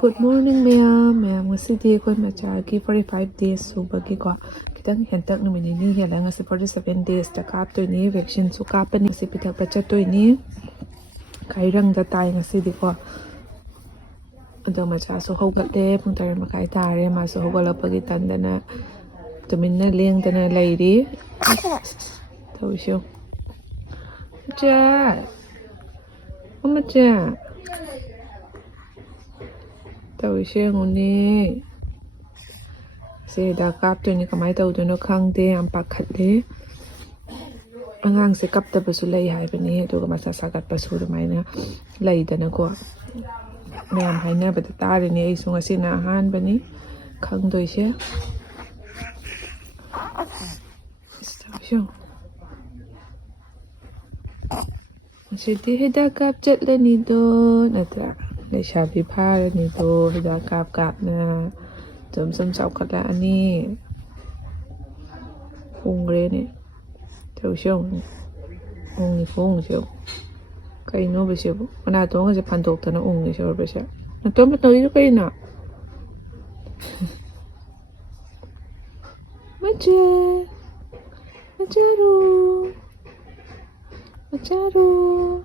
Good morning ma'am ngasi ko Macha ki 45 days subagi ko kitang hentak naman ni hela ngasi 47 days ta kap to ni vaccine su kap ni si pitak pa chat to ni kairang da tai ngasi di ko ado Macha su hogat le pung tar makai tare ma su hogala pagi tandana tuminna leng dana lairi to sho Macha tawise nguni se da kap to ni kamai taw do no khangde am pakhatli angang se kap ta basu lai hai bani to ga masa sagat basu maina lai dana ko ma'am haina ba ta tare ni ai sunga sina han bani khangdoi se Siti hida kap chatlani do natra le shabi phara ni do hida kap na jom sam chau kala ani ungre ni tau shong ung fong sho kai no be sho mana to nga je pan dok ta na ung ni sho be sha na to ma to ri kai na Macharu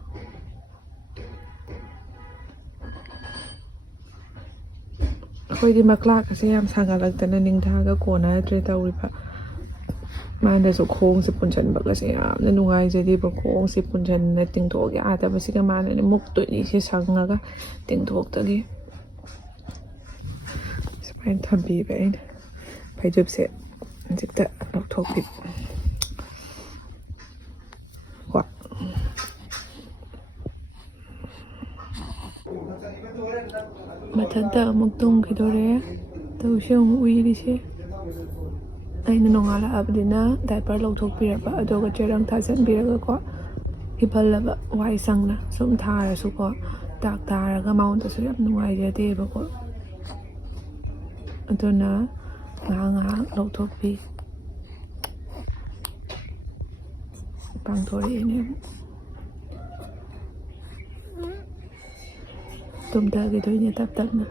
Khoi di makla ka se yam sanga lag tan ning tha ga ko na tre ta uri pha man da so khong se pun chan ba ka se yam na nungai je di ba khong se pun chan na ting thok ya ta ba si ka man ne muk to ni se sanga ga ting thok ta gi spain tham bi ba in pai job se jik ta nok thok bi Mathanta amuk tung kidore tau shong uiri se aina nongala abdina diaper lok thok piraba adoga cherang thasan biraga ko hiballaba wai sangna sum thara su ko tak taraga mount su yam nuai jade ba ko aduna nga lok thok pi pang thori ne tum ta ge doi ne tap tap na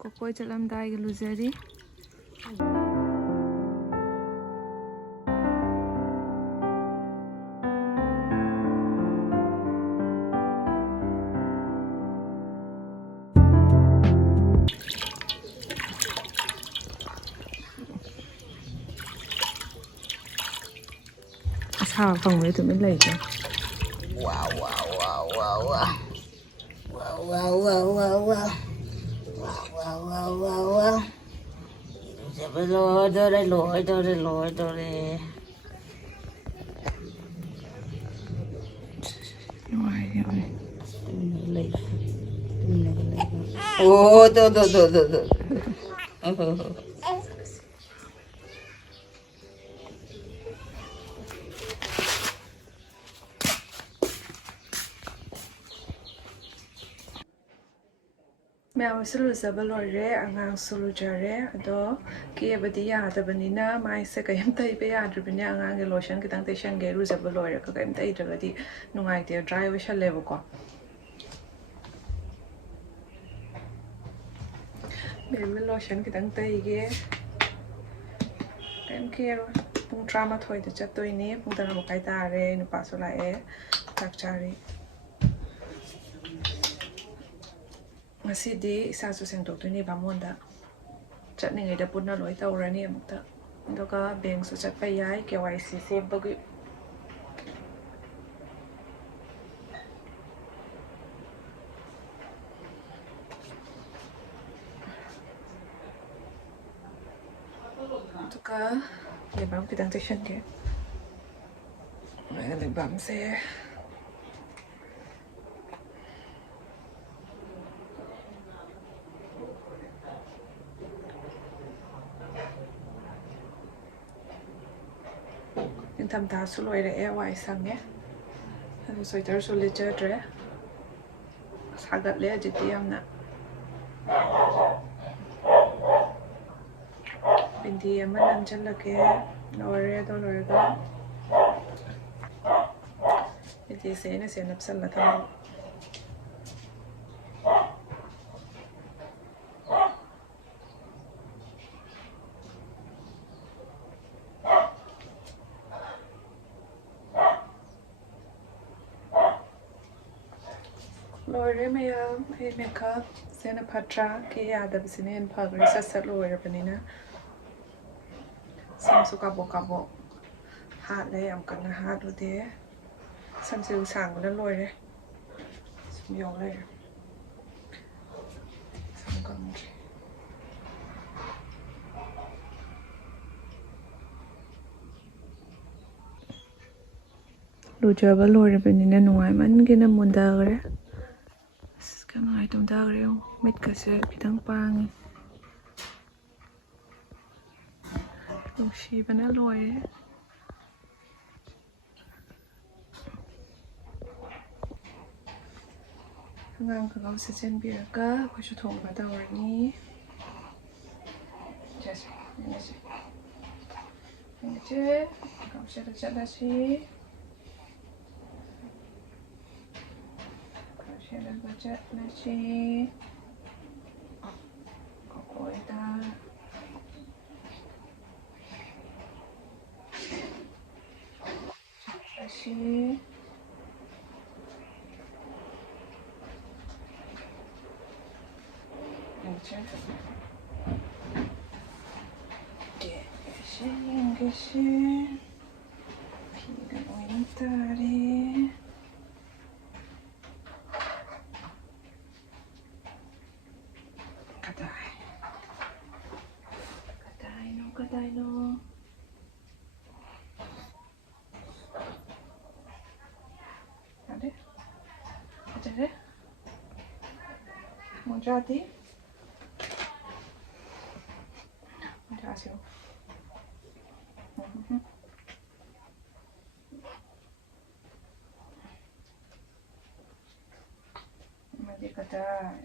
ko koi chalam dai ge luzari sao phòng với tụi mình lấy cho wow wow wow wow wow wow wow wow wow wow wow wow wow wow lôi đây lôi đây ngoài lấy ô tôi Ma'am sulu zabalore angang sulu jare ado ki abadi ya tabanina mai se kayam tai be ya dribnya angang ge lotion ki tang station ge ru zabalore ka kayam tai dragadi nungai te dry wa shale ko baby lotion ki tang tai ge kayam kero pung drama thoi de chatoi ni pung tara makai tare nu pasula e tak chari Masidi isa su sengtok tu ni bamonda chatningai da punna loi tawrani amukta aduga bank su chatpa yai KYC save bagi aduga lebam kitang station ke lebam se tham ta số loại để ngoài sang nhé, anh soi tờ số lịch chơi tre, sao gật lẽ chỉ tiêm nè, bình thì em ăn chân là cái nồi đó nồi đó ꯁꯦ ꯑꯩꯅ ꯁꯦ ꯅꯞꯁꯜꯂ ꯊꯝꯃꯕ ꯂꯣꯏꯔꯦ ꯃꯌꯥꯝ ꯑꯩ makeup ꯁꯦꯅ ꯐꯠꯇ꯭ꯔꯥ ꯀꯦ ꯌꯥꯗꯕꯁꯤꯅ ꯍꯦꯟꯅ ꯐꯈ꯭ꯔꯦ ꯁꯠ ꯂꯣꯏꯔꯕꯅꯤꯅ ꯁꯝꯁꯨ ꯀꯥꯕꯣꯛ ꯀꯥꯕꯣꯛ ꯍꯥꯠꯂꯦ ꯌꯥꯝ ꯀꯟꯅ ꯍꯥꯠꯂꯨꯗꯦ ꯁꯝꯁꯨ ꯁꯥꯡꯕꯅ ꯂꯣꯏꯔꯦ ꯁꯨꯝ ꯌꯧ ꯂꯩꯔꯦ ꯁꯝ ꯀꯪꯗ꯭ꯔꯦ ꯂꯨꯖꯕ ꯂꯣꯏꯔꯕꯅꯤꯅ ꯅꯨꯡꯉꯥꯏꯃꯟꯒꯤꯅ ꯃꯨꯟꯊꯈ꯭ꯔꯦ ꯑꯁ ꯀꯃꯥꯏ ꯇꯨꯝꯊꯈ꯭ꯔꯦ ꯃꯤꯠꯀꯁꯦ ꯈꯤꯇꯪ ꯄꯥꯡꯉꯤ ꯅꯨꯡꯁꯤꯕꯅ ꯂꯣꯏꯔꯦ ꯑꯉꯥꯡ ꯈꯪꯒꯥꯎ ꯁꯦꯠꯆꯤꯟꯕꯤꯔꯒ ꯑꯩꯈꯣꯏꯁꯨ ꯊꯣꯡꯕ ꯇꯧꯔꯅꯤ ꯈꯪꯒꯥꯎ ꯆꯠꯂꯁꯤ ꯁꯦꯠꯂꯒ ꯆꯠꯂꯁꯤ ꯀꯣꯏꯗ ꯆꯠꯂꯁꯤ yengesi pide oynatare kadai no ada mau jadi hasil mandi kadai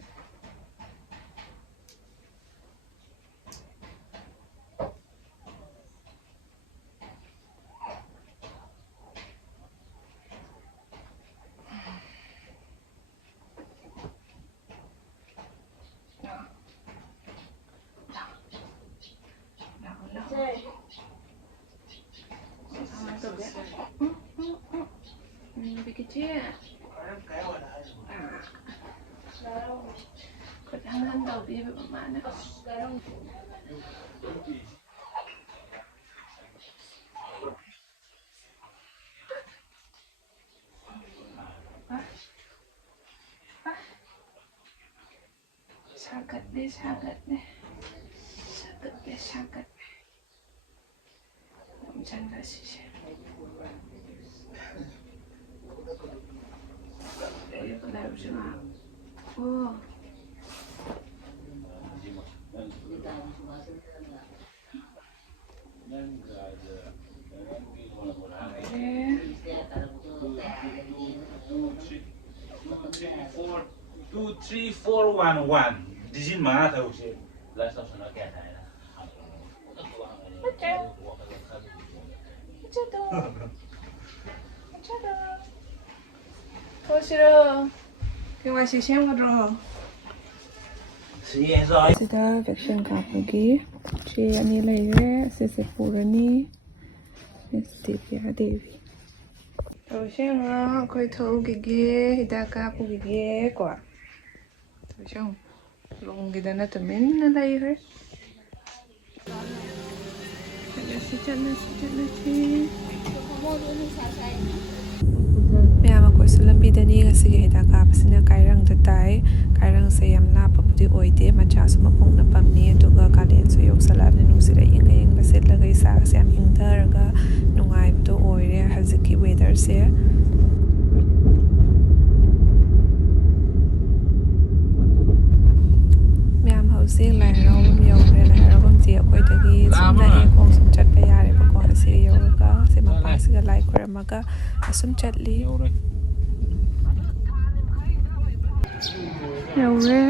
kecil ketangan tau dia bagaimana sangat deh bercanda sih oh Two, three, four, one, one. Digit mana tahu sih? 싫어. KYC ꯁꯦꯝꯒꯗ꯭ꯔꯣ? ꯁꯤꯗ vaccine ꯀꯥꯞꯄꯒꯤ ꯆꯦ ꯑꯅꯤ ꯂꯩꯔꯦ. ꯑꯁꯤꯁꯦ ꯄꯨꯔꯅꯤ. ꯗꯦꯕꯤꯌꯥ ꯗꯦꯕꯤ. ꯇꯧꯁꯦꯡꯉꯣ ꯑꯩꯈꯣꯏ ꯊꯣꯛꯎꯈꯤꯒꯦ. ꯍꯤꯗꯥꯛ ꯀꯥꯞꯄꯨꯈꯤꯒꯦ ꯀꯣ. ꯇꯧꯁꯦꯡꯉꯣ ꯂꯣꯡꯒꯤꯗꯅ ꯇꯨꯃꯤꯟꯅ ꯂꯩꯈ꯭ꯔꯦ. ꯆꯠꯂꯁꯤ. ꯃꯌꯥꯝ ꯑꯩꯈꯣꯏꯁꯨ ꯂꯝꯕꯤꯗꯅꯤ ꯉꯁꯤꯒꯤ ꯍꯤꯗꯥꯛ ꯀꯥꯞꯄꯁꯤꯅ ꯀꯥꯏꯔꯪꯗ ꯇꯥꯏ. ꯀꯥꯏꯔꯪꯁꯦ ꯌꯥꯝ ꯂꯥꯞꯄꯕꯨꯗꯤ ꯑꯣꯏꯗꯦ. ꯃꯆꯥꯁꯨ ꯃꯈꯣꯡꯅ ꯄꯝꯃꯤ. ꯑꯗꯨꯒ ꯀꯥꯂꯦꯟꯁꯨ ꯌꯧꯁꯜꯂꯛꯑꯕꯅꯤ. ꯅꯨꯡꯁꯤꯠ ꯑꯏꯪꯕ ꯁꯤꯠꯂꯒ ꯏꯁꯥꯒꯁꯦ ꯌꯥꯝ ꯏꯪꯊꯔꯒ ꯅꯨꯡꯉꯥꯏꯕꯗꯣ ꯑꯣꯏꯔꯦ ꯍꯧꯖꯤꯛꯀꯤ ꯋꯦꯗꯔꯁꯦ. ꯃꯌꯥꯝ ꯍꯧꯖꯤꯛ ꯂꯥꯏ ꯍꯔꯥꯎꯐꯝ ꯌꯧꯈ꯭ꯔꯦ. ꯂꯥꯏ ꯍꯔꯥꯎꯐꯝꯁꯦ ꯑꯩꯈꯣꯏꯗꯒꯤ ꯁꯨꯝ ꯅꯛꯑꯦ ꯈꯣꯡ ꯁꯨꯝ ꯆꯠꯄ ꯌꯥꯔꯦꯕꯀꯣ. ꯑꯁꯤꯒ ꯌꯧꯔꯒ ꯁꯤ ꯃꯄꯥꯁꯤꯒ ꯂꯥꯏ ꯈꯣꯏꯔꯝꯃꯒ ꯑꯁꯨꯝ ꯆꯠꯂꯤ. ꯌꯧꯔꯦ.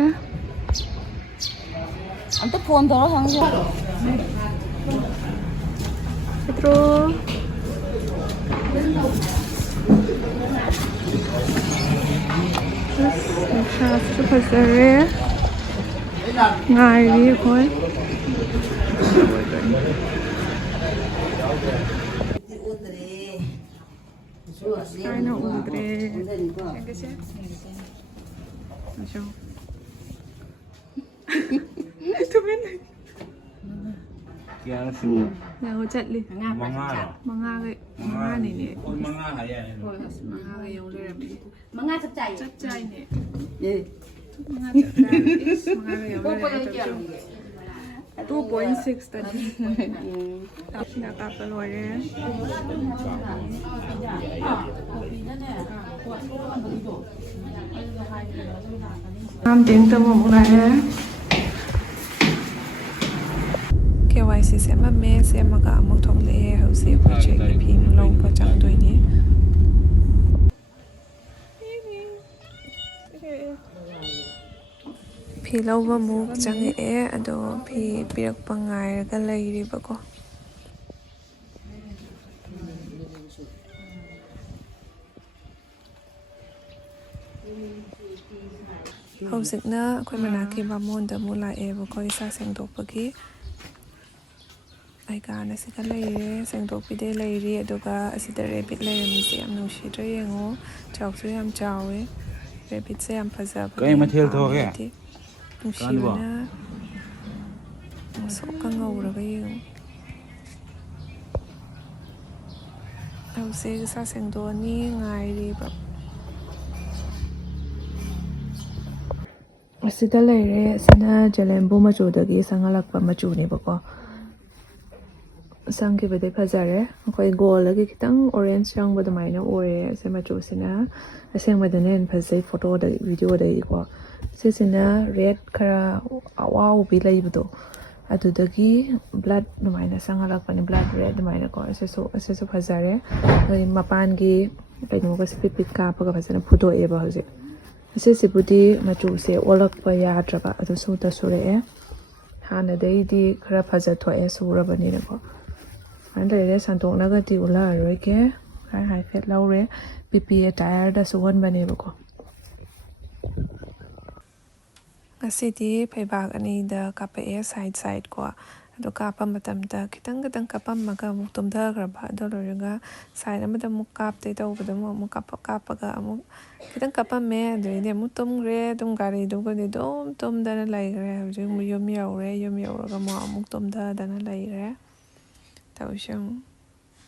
ꯑꯝꯇ ꯐꯣꯟ ꯇꯧꯔ ꯍꯪꯁꯦ. ꯄꯦꯇ꯭ꯔꯣ ꯁꯥꯁꯨ ꯐꯖꯔꯦ ꯉꯥꯏꯔꯤ ꯑꯩꯈꯣꯏ ꯁꯥꯏꯅ ꯎꯗ꯭ꯔꯦ Kaya sih. Yang chatli. Manga ni ni. Mga haya. Manga yang udah Mga chapchai. Chapchai ni. Eh. Manga chapchai is manga yang udah 2.6 tadi. Dah kappa lawyer. Tiếng tâm một này. KYC ꯁꯦꯝꯃꯝꯃꯦ ꯁꯦꯝꯃꯒ ꯑꯃꯨꯛ ꯊꯣꯛꯂꯛꯑꯦ ꯍꯧꯖꯤꯛ ꯑꯩꯈꯣꯏ ꯆꯦꯒꯤ ꯐꯤ ꯂꯧꯕ ꯆꯪꯗꯣꯏꯅꯤ ꯐꯤ ꯂꯧꯕ ꯑꯃꯨꯛ ꯆꯪꯉꯛꯑꯦ ꯑꯗꯣ ꯐꯤ ꯄꯤꯔꯛꯄ ꯉꯥꯏꯔꯒ ꯂꯩꯔꯤꯕꯀꯣ ꯍꯧꯖꯤꯛꯅ ꯑꯩꯈꯣꯏ ꯃꯅꯥꯛꯀꯤ ꯕꯥꯃꯣꯟꯗ ꯑꯃꯨꯛ ꯂꯥꯛꯑꯦꯕꯀꯣ ꯏꯁꯥ ꯁꯦꯡꯗꯣꯛꯄꯒꯤ ꯑꯩꯒꯥꯅ ꯁꯤꯗ ꯂꯩꯔꯦ ꯁꯦꯡꯗꯣꯛꯄꯤꯗꯦ ꯂꯩꯔꯤ ꯑꯗꯨꯒ ꯑꯁꯤꯗ ꯔꯦꯕꯤꯠ ꯂꯩꯔꯝꯃꯤꯁꯦ ꯌꯥꯝ ꯅꯨꯡꯁꯤꯗ꯭ꯔꯥ ꯌꯦꯡꯉꯣ ꯆꯥꯎꯁꯨ ꯌꯥꯝ ꯆꯥꯎꯋꯦ ꯔꯦꯕꯤꯠꯁꯦ ꯌꯥꯝ ꯐꯖꯕꯅꯦ ꯌꯥꯝ ꯄꯥꯝꯃꯦ ꯑꯩꯗꯤ ꯅꯨꯡꯁꯤꯕꯅ ꯉꯧꯁꯣꯛꯀ ꯉꯧꯔꯒ ꯌꯦꯡꯉꯣ ꯍꯧꯖꯤꯛ ꯏꯁꯥ ꯁꯦꯡꯗꯣꯛꯑꯅꯤ ꯉꯥꯏꯔꯤꯕ ꯑꯁꯤꯗ ꯂꯩꯔꯦ ꯑꯁꯤꯅ ꯖꯂꯦꯝꯕꯨ ꯃꯆꯨꯗꯒꯤ ꯁꯪꯍꯜꯂꯛꯄ ꯃꯆꯨꯅꯦꯕꯀꯣ ꯁꯪꯈꯤꯕꯗꯤ ꯐꯖꯔꯦ ꯑꯩꯈꯣꯏ ꯒꯣꯜꯗꯒꯤ ꯈꯤꯇꯪ ꯑꯣꯔꯦꯟꯖ ꯆꯪꯕ ꯑꯗꯨꯃꯥꯏꯅ ꯑꯣꯏꯔꯦ ꯑꯁꯤ ꯃꯆꯨꯁꯤꯅ ꯑꯁꯦꯡꯕꯗꯅ ꯍꯦꯟꯅ ꯐꯖꯩ ꯐꯣꯇꯣꯗ ꯚꯤꯗꯤꯑꯣꯗꯒꯤꯀꯣ ꯁꯤꯁꯤꯅ ꯔꯦꯗ ꯈꯔ ꯑꯋꯥꯎꯕꯤ ꯂꯩꯕꯗꯣ ꯑꯗꯨꯗꯒꯤ ꯕ꯭ꯂꯠ ꯑꯗꯨꯃꯥꯏꯅ ꯁꯪꯍꯜꯂꯛꯄꯅꯤ ꯕ꯭ꯂꯠ ꯔꯦꯗ ꯑꯗꯨꯃꯥꯏꯅꯀꯣ ꯑꯁꯤꯁꯨ ꯐꯖꯔꯦ ꯑꯗꯩ ꯃꯄꯥꯟꯒꯤ ꯀꯩꯅꯣꯒꯁꯤ ꯄꯤꯠ ꯄꯤꯠ ꯀꯥꯞꯄꯒ ꯐꯖꯅ ꯐꯨꯗꯣꯛꯑꯦꯕ ꯍꯧꯖꯤꯛ ꯑꯁꯤꯁꯤꯕꯨꯗꯤ ꯃꯆꯨꯁꯦ ꯑꯣꯜꯂꯛꯄ ꯌꯥꯗ꯭ꯔꯕ ꯑꯗꯨ ꯁꯨꯗ ꯁꯨꯔꯛꯑꯦ ꯍꯥꯟꯅꯗꯩꯗꯤ ꯈꯔ ꯐꯖꯊꯣꯛꯑꯦ ꯁꯨꯔꯕꯅꯤꯅꯀꯣ ꯑꯗꯨꯃꯥꯏꯅ ꯂꯩꯔꯦ ꯁꯟꯇꯣꯛꯅꯒꯗꯤ ꯎꯠꯂꯛꯑꯔꯣꯏꯒꯦ ꯍꯥꯏꯐꯦꯠ ꯂꯧꯔꯦ ꯄꯤ ꯇꯥꯌꯔꯗ ꯁꯨꯍꯟꯕꯅꯦꯕꯀꯣ ꯉꯁꯤꯗꯤ ꯐꯩꯕꯥꯛ ꯑꯅꯤꯗ ꯀꯥꯞꯄꯛꯑꯦ ꯁꯥꯏꯠ ꯀꯣ ꯑꯗꯣ ꯀꯥꯞꯄ ꯃꯇꯝꯗ ꯈꯤꯇꯪ ꯀꯥꯞꯄꯝꯃꯒ ꯑꯃꯨꯛ ꯇꯨꯝꯊꯈ꯭ꯔꯕ ꯑꯗꯨ ꯂꯣꯏꯔꯒ ꯁꯥꯏꯠ ꯑꯃꯗ ꯑꯃꯨꯛ ꯀꯥꯞꯇꯦ ꯇꯧꯕꯗ ꯑꯃꯨꯛ ꯀꯥꯞꯄꯒ ꯑꯃꯨꯛ ꯈꯤꯇꯪ ꯀꯥꯞꯄꯝꯃꯦ ꯑꯗꯨꯗꯩꯗꯤ ꯑꯃꯨꯛ ꯇꯨꯝꯈ꯭ꯔꯦ ꯑꯗꯨꯝ ꯒꯥꯔꯤꯗꯨꯒꯗꯤ ꯑꯗꯨꯝ ꯇꯨꯝꯗꯅ ꯂꯩꯈ꯭ꯔꯦ ꯍꯧꯖꯤꯛ ꯌꯨꯝ ꯌꯧꯔꯦ ꯌꯨꯝ ꯌꯧꯔꯒ ꯑꯃꯨꯛ ꯇꯨꯝꯊꯗꯅ ꯂꯩꯈ꯭ꯔꯦ ꯇꯧꯁꯦ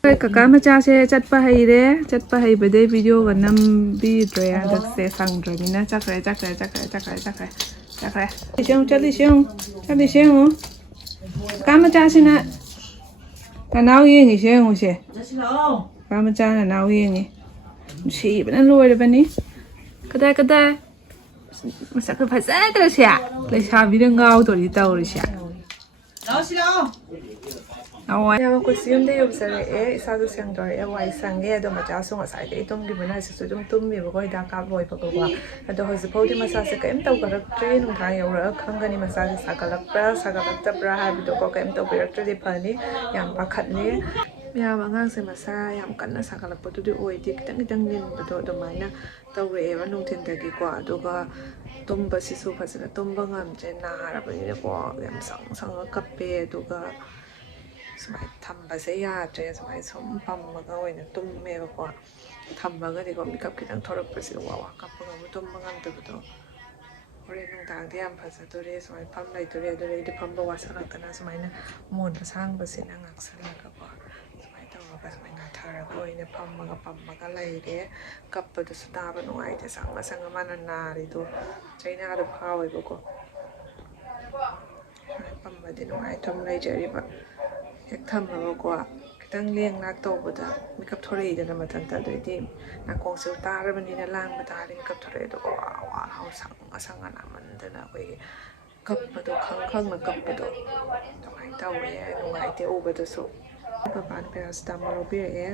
ꯑꯩꯈꯣꯏ ꯀꯀꯥ ꯃꯆꯥꯁꯦ ꯆꯠꯄ ꯍꯩꯔꯦ ꯆꯠꯄ ꯍꯩꯕꯗꯩ ꯚꯤꯗꯤꯑꯣꯒ ꯅꯝꯕꯤꯗ꯭ꯔꯦ ꯍꯟꯗꯛꯁꯦ ꯁꯪꯗ꯭ꯔꯕꯅꯤꯅ ꯆꯠꯈ꯭ꯔꯦ ꯆꯠꯂꯤꯁꯦ ꯌꯦꯡꯉꯨ ꯀꯀꯥ ꯃꯆꯥꯁꯤꯅ ꯅꯅꯥꯎ ꯌꯦꯡꯉꯤꯁꯦ ꯌꯦꯡꯉꯨꯁꯦ ꯀꯀꯥ ꯃꯆꯥ ꯅꯅꯥꯎ ꯌꯦꯡꯉꯤ ꯅꯨꯡꯁꯤꯕꯅ ꯂꯣꯏꯔꯕꯅꯤ ꯀꯗꯥꯏ ꯃꯁꯛꯀ ꯐꯖꯗ꯭ꯔꯁꯦ ꯂꯩꯁꯥꯕꯤꯅ ꯉꯥꯎꯗꯣꯔꯤ ꯇꯧꯔꯤꯁꯦ ꯑꯩꯈꯣꯏꯁꯨ ꯌꯨꯝꯗ ꯌꯧꯖꯔꯛꯑꯦ ꯏꯁꯥꯁꯨ ꯁꯦꯡꯗꯣꯔꯛꯑꯦ ꯋꯥꯏ ꯁꯪꯉꯦ ꯑꯗꯣ ꯃꯆꯥꯁꯨ ꯉꯁꯥꯏꯗꯒꯤ ꯇꯨꯝꯈꯤꯕꯅ ꯍꯧꯖꯤꯛꯁꯨ ꯑꯗꯨꯝ ꯇꯨꯝꯃꯦꯕꯀꯣ ꯍꯤꯗꯥꯛ ꯀꯥꯞ ꯂꯣꯏꯕꯒꯀꯣ ꯑꯗꯣ ꯍꯧꯖꯤꯛꯐꯥꯎꯗꯤ ꯃꯁꯥꯁꯦ ꯀꯔꯤꯝ ꯇꯧꯒꯠꯂꯛꯇ꯭ꯔꯤ ꯅꯨꯡꯗꯥꯡ ꯌꯧꯔꯒ ꯈꯪꯒꯅꯤ ꯃꯁꯥꯁꯦ ꯁꯥꯒꯠꯂꯛꯄ꯭ꯔꯥ ꯁꯥꯒꯠꯂꯛꯇꯕ꯭ꯔꯥ ꯍꯥꯏꯕꯗꯣꯀꯣ ꯀꯔꯤꯝ ꯇꯧꯕꯤꯔꯛꯇ꯭ꯔꯗꯤ ꯐꯅꯤ ꯌꯥꯝ ꯄꯥꯈꯠꯂꯦ ꯃꯌꯥꯝ ꯑꯉꯥꯡꯁꯦ ꯃꯁꯥ ꯌꯥꯝ ꯀꯟꯅ ꯁꯥꯒꯠꯂꯛꯄꯗꯨꯗꯤ ꯑꯣꯏꯗꯦ ꯈꯤꯇꯪ ꯅꯤꯟꯕꯗꯣ ꯑꯗꯨꯃꯥꯏꯅ ꯇꯧꯔꯛꯑꯦꯕ ꯅꯨꯡꯊꯤꯟꯗꯒꯤꯀꯣ ꯑꯗꯨꯒ ꯇꯨꯝꯕꯁꯤꯁꯨ ꯐꯖꯅ ꯇꯨꯝꯕ ꯉꯝꯗ꯭ꯔꯦ ꯅꯥꯔꯕꯅꯤꯅꯀꯣ ꯌꯥꯝ ꯁꯪꯉ ꯀꯞꯄꯦ ꯑꯗꯨꯒ ꯁꯨꯃꯥꯏꯅ ꯊꯝꯕꯁꯦ ꯌꯥꯗ꯭ꯔꯦ ꯁꯨꯃꯥꯏꯅ ꯁꯨꯝ ꯄꯝꯃꯒ ꯑꯣꯏꯅ ꯇꯨꯝꯃꯦꯕꯀꯣ ꯊꯝꯃꯒꯗꯤꯀꯣ ꯃꯤꯀꯞ ꯈꯤꯇꯪ ꯊꯣꯔꯛꯄꯁꯤꯗ ꯋꯥ ꯀꯞꯄꯒ ꯑꯃꯨꯛ ꯇꯨꯝꯕ ꯉꯝꯗꯕꯗꯣ ꯍꯣꯔꯦꯟ ꯅꯨꯡꯗꯥꯡꯗꯤ ꯌꯥꯝ ꯐꯖꯗꯣꯔꯦ ꯁꯨꯃꯥꯏꯅ ꯐꯝ ꯂꯩꯗꯣꯔꯦ ꯑꯗꯨꯗꯩꯗꯤ ꯐꯝꯕ ꯋꯥꯁꯜꯂꯛꯇꯅ ꯁꯨꯃꯥꯏꯅ ꯃꯣꯟ ꯑꯁꯥꯡꯕꯁꯤꯅ ꯉꯥꯛꯁꯜꯂꯒꯀꯣ ꯁꯨꯃꯥꯏꯅ ꯇꯧꯔꯒ ꯁꯨꯃꯥꯏꯅ ꯉꯥꯊꯔꯒ ꯑꯣꯏꯅ ꯄꯝꯃꯒ ꯂꯩꯔꯦ ꯀꯞꯄꯗꯨꯁꯨ ꯇꯥꯕ ꯅꯨꯡꯉꯥꯏꯇꯦ ꯁꯪꯉ ꯃꯥꯅ ꯅꯥꯔꯤꯗꯣ ꯆꯩꯅꯥꯗꯣ ꯐꯥꯎꯋꯦꯕꯀꯣ ꯁꯨꯃꯥꯏꯅ ꯄꯝꯃꯗꯤ ꯅꯨꯡꯉꯥꯏꯇꯕ ꯂꯩꯖꯔꯤꯕ ꯍꯦꯛ ꯊꯝꯃꯒꯀꯣ ꯈꯤꯇꯪ ꯂꯦꯡ ꯂꯥꯛ ꯇꯧꯕꯗ ꯃꯤꯀꯞ ꯊꯣꯔꯛꯏꯗꯅ ꯃꯊꯟꯇ ꯑꯗꯨꯑꯣꯏꯗꯤ ꯅꯥꯀꯣꯡꯁꯨ ꯇꯥꯔꯕꯅꯤꯅ ꯂꯥꯡꯕ ꯇꯥꯔꯗꯤ ꯃꯤꯀꯞ ꯊꯣꯔꯛꯑꯦ ꯑꯗꯨꯒ ꯋꯥ ꯁꯪꯉ ꯅꯥꯃꯟꯗꯅ ꯑꯩꯈꯣꯏꯒꯤ ꯀꯞꯄꯗꯣ ꯈꯪꯅ ꯀꯞꯄꯗꯣ ꯑꯗꯨꯃꯥꯏꯅ ꯇꯧꯋꯦ ꯅꯨꯡꯉꯥꯏꯇꯦ ꯎꯕꯗꯁꯨ ꯄꯄꯥꯅ ꯄꯦꯔꯥꯁꯤꯇꯥꯃꯣꯜ ꯂꯧꯕꯤꯔꯛꯑꯦ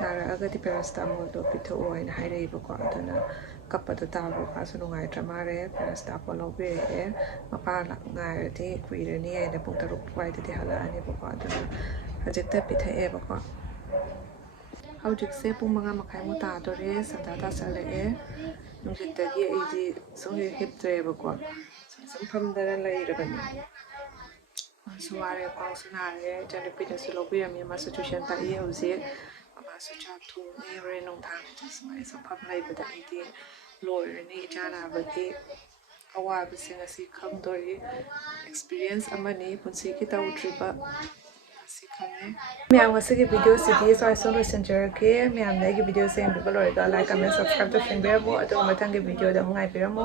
ꯅꯥꯔꯛꯑꯒꯗꯤ ꯄꯦꯔꯥꯁꯤꯇꯥꯃꯣꯜꯗꯣ ꯄꯤꯊꯛꯑꯣ ꯍꯥꯏꯅ ꯍꯥꯏꯔꯛꯏꯕꯀꯣ ꯑꯗꯨꯅ ꯀꯞꯄꯗꯣ ꯇꯥꯕ ꯃꯥꯁꯨ ꯅꯨꯡꯉꯥꯏꯇ꯭ꯔ ꯃꯥꯜꯂꯦ ꯄꯦꯔꯥꯁꯤꯇꯥꯃꯣꯜ ꯂꯧꯕꯤꯔꯛꯑꯦ ꯃꯄꯥ ꯉꯥꯏꯔꯗꯤ ꯀꯨꯏꯔꯅꯤ ꯍꯥꯏꯅ ꯄꯨꯡ 6 ꯑꯗꯨꯋꯥꯏꯗꯗꯤ ꯍꯜꯂꯛꯑꯅꯦꯕꯀꯣ ꯑꯗꯨꯅ ꯍꯧꯖꯤꯛꯇ ꯄꯤꯊꯛꯑꯦꯕꯀꯣ ꯍꯧꯖꯤꯛꯁꯦ ꯄꯨꯡ 5:30 ꯇꯥꯗꯣꯔꯦ ꯁꯟꯗꯥ ꯇꯥꯁꯜꯂꯛꯑꯦ ꯅꯨꯡꯊꯤꯟꯗꯒꯤ ꯑꯩꯗꯤ ꯁꯨꯝ ꯍꯤꯞꯇ꯭ꯔꯦꯕꯀꯣ ꯁꯨꯝ ꯐꯝꯗꯅ ꯂꯩꯔꯕꯅꯤ ꯃꯥꯁꯨ ꯋꯥꯔꯦ ꯈ꯭ꯋꯥꯡꯁꯨ ꯅꯥꯔꯦ ꯏꯆꯥꯅꯨꯄꯤꯅꯁꯨ ꯂꯧꯕꯤꯔꯝꯃꯤ ꯃꯥꯁꯨ ꯇ꯭ꯌꯨꯁꯟ ꯇꯥꯛꯏ ꯍꯧꯖꯤꯛ ꯃꯃꯥꯁꯨ ꯆꯥꯛ ꯊꯣꯡꯉꯤ ꯍꯣꯔꯦꯟ ꯅꯨꯡꯗꯥꯡꯗ ꯁꯨꯃꯥꯏꯅ ꯁꯨꯝ ꯐꯝ ꯂꯩꯕꯗ ꯑꯩꯗꯤ ꯂꯣꯏꯔꯅꯤ ꯏꯆꯥ ꯅꯥꯕꯒꯤ ꯑꯋꯥꯕꯁꯦ ꯉꯁꯤ ꯈꯪꯗꯣꯔꯤ ꯑꯦꯛꯁꯄꯤꯔꯤꯌꯦꯟꯁ ꯑꯃꯅꯤ ꯄꯨꯟꯁꯤꯒꯤ ꯇꯧꯗ꯭ꯔꯤꯕ ꯑꯁꯤ ꯈꯪꯉꯦ ꯃꯌꯥꯝ ꯉꯁꯤꯒꯤ ꯚꯤꯗꯤꯑꯣꯁꯤꯗꯤ ꯁ꯭ꯋꯥꯏ ꯁꯨꯝ ꯂꯣꯏꯁꯤꯟꯖꯔꯒꯦ ꯃꯌꯥꯝꯅ ꯑꯩꯒꯤ ꯚꯤꯗꯤꯑꯣꯁꯦ ꯌꯦꯡꯕꯤꯕ ꯂꯣꯏꯔꯒ ꯂꯥꯏꯛ ꯀꯃꯦꯟ ꯁꯕꯁꯀ꯭ꯔꯥꯏꯕ ꯇꯧꯁꯤꯟꯕꯤꯔꯝꯃꯣ ꯑꯗꯨꯒ ꯃꯊꯪꯒꯤ ꯚꯤꯗꯤꯑꯣꯗ ꯑꯃꯨꯛ ꯉꯥꯏꯕꯤꯔꯝꯃꯣ